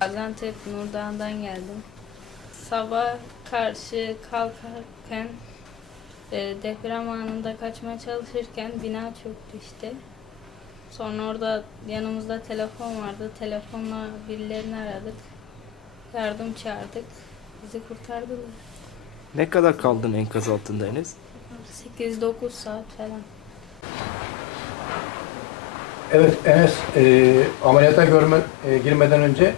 Gaziantep Nurdağ'dan geldim. Sabah karşı kalkarken e, deprem anında kaçmaya çalışırken bina çöktü işte. Sonra orada yanımızda telefon vardı. Telefonla birilerini aradık. Yardım çağırdık. Bizi kurtardılar. Ne kadar kaldın enkaz altında Enes? 8-9 saat falan. Evet Enes, e, ameliyata görme, e, girmeden önce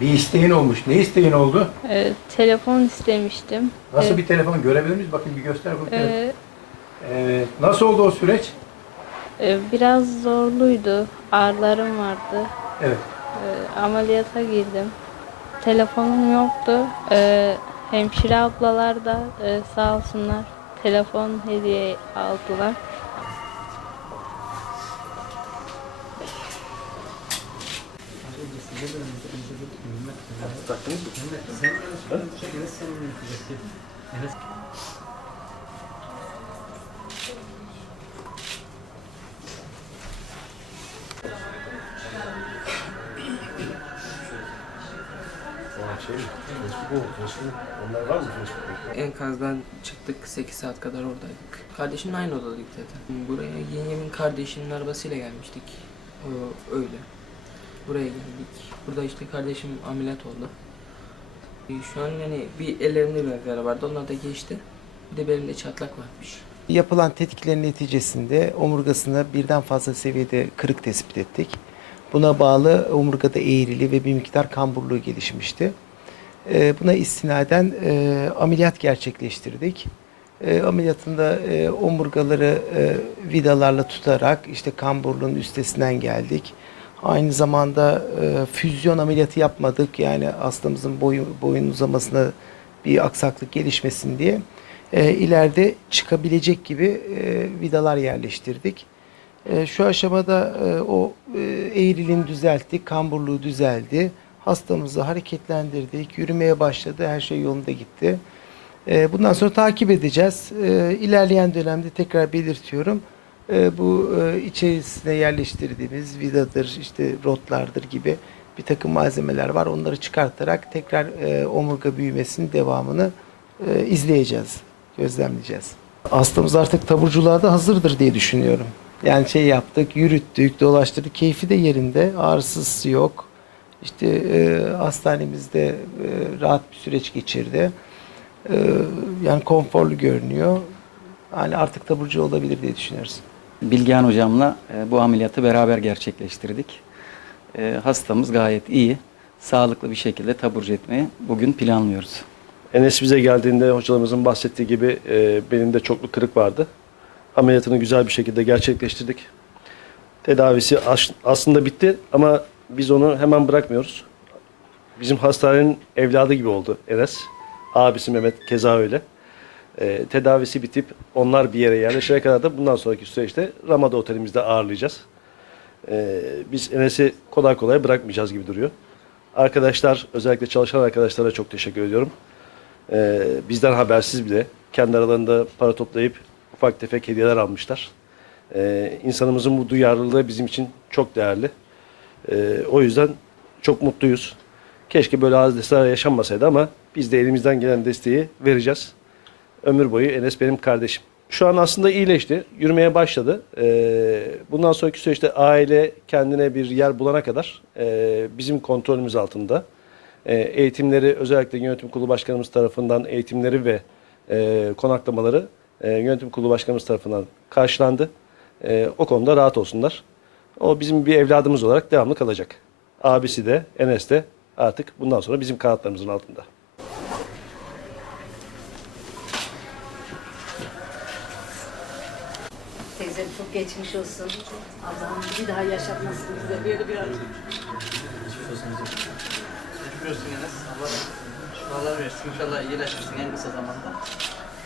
bir isteğin olmuş. Ne isteğin oldu? E, telefon istemiştim. Nasıl Evet. bir telefon görebilir miyiz? Bakın bir göster bu telefonu. E, Evet. Nasıl oldu o süreç? e, biraz zorluydu. Ağrılarım vardı. Evet. E, ameliyata girdim. Telefonum yoktu. E, hemşire ablalar da e, sağ olsunlar telefon hediye aldılar. Enkazdan çıktık 8 saat kadar oradaydık. Kardeşimle aynı odadaydık zaten. Buraya yengemin kardeşinin arabasıyla gelmiştik. O öyle. Buraya geldik. Burada işte kardeşim ameliyat oldu. E, Şu an yani bir ellerimde biraz yara vardı. Onlar da geçti. Bir de belimde çatlak varmış. Yapılan tetkiklerin neticesinde omurgasında birden fazla seviyede kırık tespit ettik. Buna bağlı omurgada eğrili ve bir miktar kamburluğu gelişmişti. Ee, Buna istinaden e, ameliyat gerçekleştirdik. E, ameliyatında e, omurgaları vidalarla tutarak işte kamburluğun üstesinden geldik. Aynı zamanda e, füzyon ameliyatı yapmadık. Yani hastamızın boyu, boyun uzamasına bir aksaklık gelişmesin diye e, ileride çıkabilecek gibi e, vidalar yerleştirdik. E, şu aşamada e, o e, eğriliğini düzelttik, kamburluğu düzeldi. Hastamızı hareketlendirdik, yürümeye başladı, her şey yolunda gitti. E, bundan sonra takip edeceğiz. E, ilerleyen dönemde tekrar belirtiyorum. E, bu e, içerisine yerleştirdiğimiz vidadır, işte rotlardır gibi bir takım malzemeler var. Onları çıkartarak tekrar e, omurga büyümesinin devamını e, izleyeceğiz, gözlemleyeceğiz. Hastamız artık taburculuğa da hazırdır diye düşünüyorum. Yani şey yaptık, yürüttük, dolaştırdık. Keyfi de yerinde, ağrısız yok. İşte e, hastanemizde e, rahat bir süreç geçirdi. E, yani konforlu görünüyor. Yani artık taburcu olabilir diye düşünüyoruz. Bilgehan hocamla e, bu ameliyatı beraber gerçekleştirdik. E, hastamız gayet iyi, sağlıklı bir şekilde taburcu etmeyi bugün planlıyoruz. Enes bize geldiğinde hocalarımızın bahsettiği gibi e, belinde çoklu kırık vardı. Ameliyatını güzel bir şekilde gerçekleştirdik. Tedavisi as- aslında bitti ama biz onu hemen bırakmıyoruz. Bizim hastanenin evladı gibi oldu Enes. Abisi Mehmet keza öyle. E, tedavisi bitip onlar bir yere yerleşene kadar da bundan sonraki süreçte Ramada otelimizde ağırlayacağız. E, biz Enes'i kolay kolay bırakmayacağız gibi duruyor. Arkadaşlar, özellikle çalışan arkadaşlara çok teşekkür ediyorum. Ee, bizden habersiz bile kendi aralarında para toplayıp ufak tefek hediyeler almışlar. Ee, insanımızın bu duyarlılığı bizim için çok değerli. Ee, o yüzden çok mutluyuz. Keşke böyle hadisler yaşanmasaydı ama biz de elimizden gelen desteği vereceğiz. Ömür boyu Enes benim kardeşim. Şu an aslında iyileşti. Yürümeye başladı. Ee, bundan sonraki süreçte aile kendine bir yer bulana kadar e, bizim kontrolümüz altında. E, eğitimleri özellikle yönetim kurulu başkanımız tarafından eğitimleri ve e, konaklamaları yönetim kurulu başkanımız tarafından karşılandı. O konuda rahat olsunlar. O bizim bir evladımız olarak devamlı kalacak. Abisi de Enes de artık bundan sonra bizim kanatlarımızın altında. Teyze çok geçmiş olsun. Allah'ım bir daha yaşatmasın bize böyle bir acı. Geçmiş olsun Enes. Allah şifalar versin. İnşallah iyileşirsin en kısa zamanda.